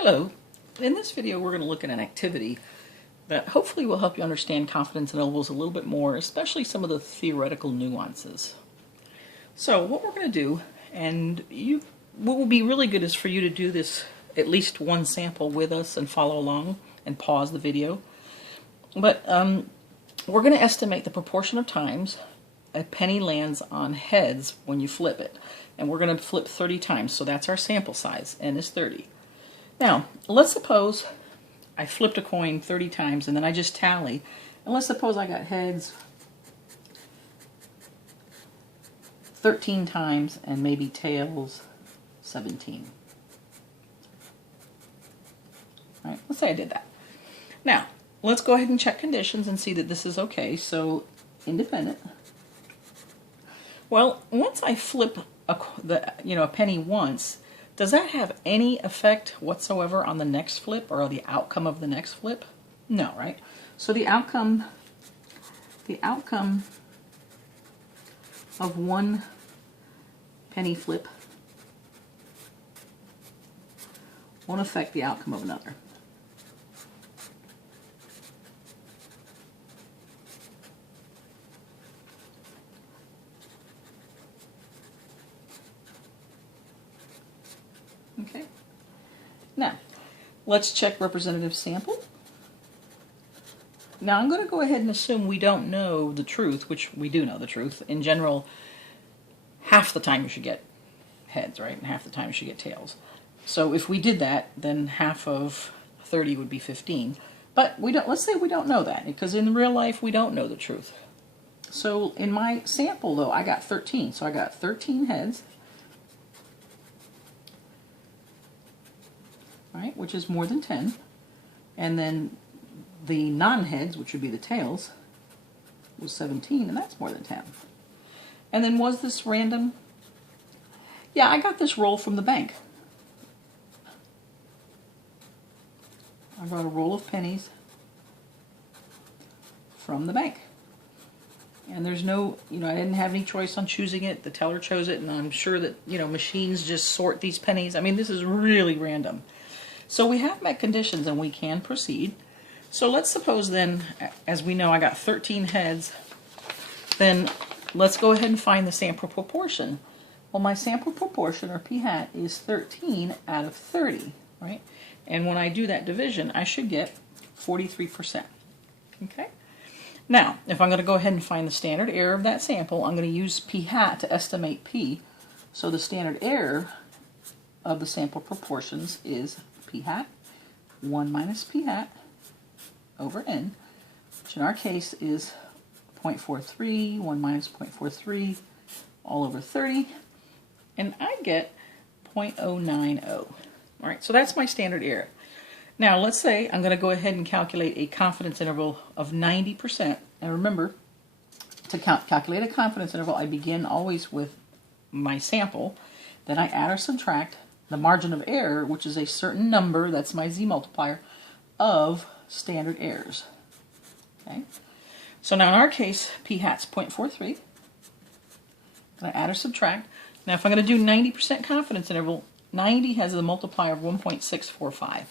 Hello. In this video we're going to look at an activity that hopefully will help you understand confidence intervals a little bit more, especially some of the theoretical nuances. So what we're going to do, what will be really good is for you to do this at least one sample with us and follow along and pause the video. But we're going to estimate the proportion of times a penny lands on heads when you flip it. And we're going to flip 30 times, so that's our sample size, n is 30. Now, let's suppose I flipped a coin 30 times and then I just tally. And let's suppose I got heads 13 times and maybe tails 17. All right, let's say I did that. Now, let's go ahead and check conditions and see that this is okay. So, independent. Well, once I flip a penny once, does that have any effect whatsoever on the next flip or the outcome of the next flip? No, right? So the outcome of one penny flip won't affect the outcome of another. Okay. Now, let's check representative sample. Now, I'm going to go ahead and assume we don't know the truth, which we do know the truth. In general, half the time you should get heads, right? And half the time you should get tails. So if we did that, then half of 30 would be 15. But we don't. Let's say we don't know that, because in real life we don't know the truth. So in my sample, though, I got 13. So I got 13 heads. Right, which is more than 10, and then the non-heads, which would be the tails, was 17, and that's more than 10. And then was this random? Yeah, I got this roll from the bank. I brought a roll of pennies from the bank. And there's no, I didn't have any choice on choosing it. The teller chose it, and I'm sure that, machines just sort these pennies. I mean, this is really random. So we have met conditions and we can proceed. So let's suppose then, as we know, I got 13 heads. Then let's go ahead and find the sample proportion. Well, my sample proportion, or p hat, is 13 out of 30, right? And when I do that division, I should get 43%. Okay? Now, if I'm going to go ahead and find the standard error of that sample, I'm going to use p hat to estimate p. So the standard error of the sample proportions is p hat, 1 minus p hat over n, which in our case is 0.43, 1 minus 0.43, all over 30, and I get 0.090. All right, so that's my standard error. Now, let's say I'm going to go ahead and calculate a confidence interval of 90%. And remember, to calculate a confidence interval, I begin always with my sample, then I add or subtract the margin of error, which is a certain number, that's my z multiplier, of standard errors. Okay? So now in our case, p hat's 0.43. And I add or subtract. Now if I'm going to do 90% confidence interval, 90 has a multiplier of 1.645.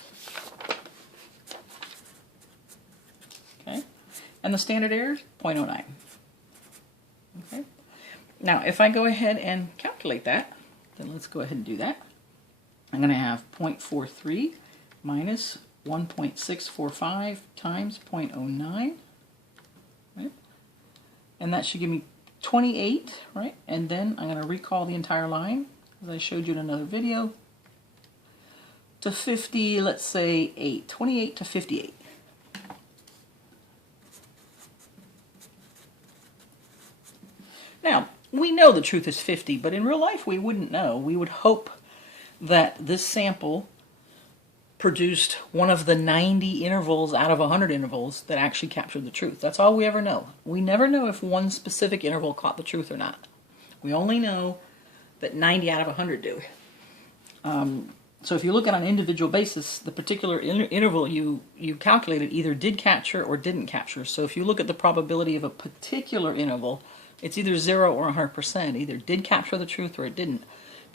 Okay? And the standard error is 0.09. Okay? Now if I go ahead and calculate that, then let's go ahead and do that. I'm going to have 0.43 minus 1.645 times 0.09, right? And that should give me 28, right? And then I'm going to recall the entire line, as I showed you in another video, to 50, let's say 8, 28 to 58. Now, we know the truth is 50, but in real life we wouldn't know. We would hope that this sample produced one of the 90 intervals out of 100 intervals that actually captured the truth. That's all we ever know. We never know if one specific interval caught the truth or not. We only know that 90 out of 100 do. So if you look at an individual basis, the particular interval you calculated either did capture or didn't capture. So if you look at the probability of a particular interval, it's either 0 or 100%. Either did capture the truth or it didn't.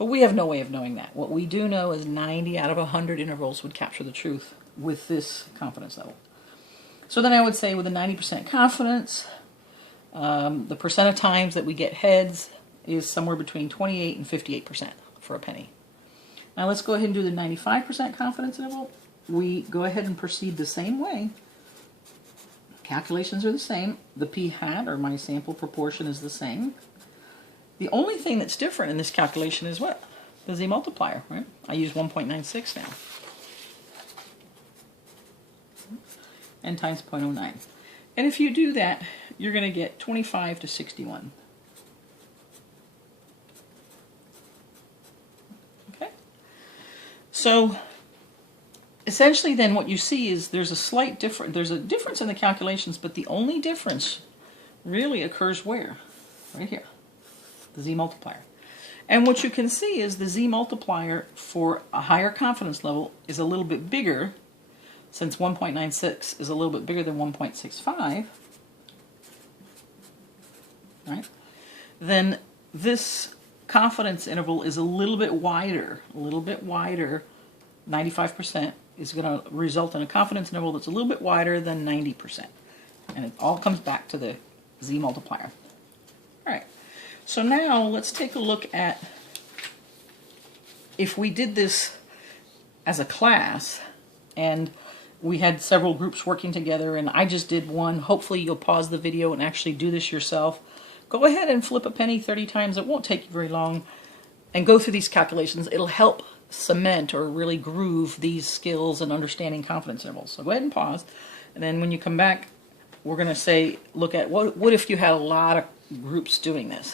But we have no way of knowing that. What we do know is 90 out of 100 intervals would capture the truth with this confidence level. So then I would say with a 90% confidence, the percent of times that we get heads is somewhere between 28 and 58% for a penny. Now let's go ahead and do the 95% confidence interval. We go ahead and proceed the same way. Calculations are the same. The p-hat, or my sample proportion, is the same. The only thing that's different in this calculation is what? The z-multiplier, right? I use 1.96 now. N times 0.09. And if you do that, you're going to get 25 to 61. Okay? So essentially then what you see is there's a difference in the calculations, but the only difference really occurs where? Right here. The z-multiplier. And what you can see is the z-multiplier for a higher confidence level is a little bit bigger, since 1.96 is a little bit bigger than 1.65, right? Then this confidence interval is a little bit wider, 95% is going to result in a confidence interval that's a little bit wider than 90%. And it all comes back to the z-multiplier. All right, so now let's take a look at if we did this as a class and we had several groups working together and I just did one. Hopefully you'll pause the video and actually do this yourself. Go ahead and flip a penny 30 times. It won't take you very long. And go through these calculations. It'll help cement or really groove these skills and understanding confidence intervals. So go ahead and pause. And then when you come back, we're going to look at what if you had a lot of groups doing this.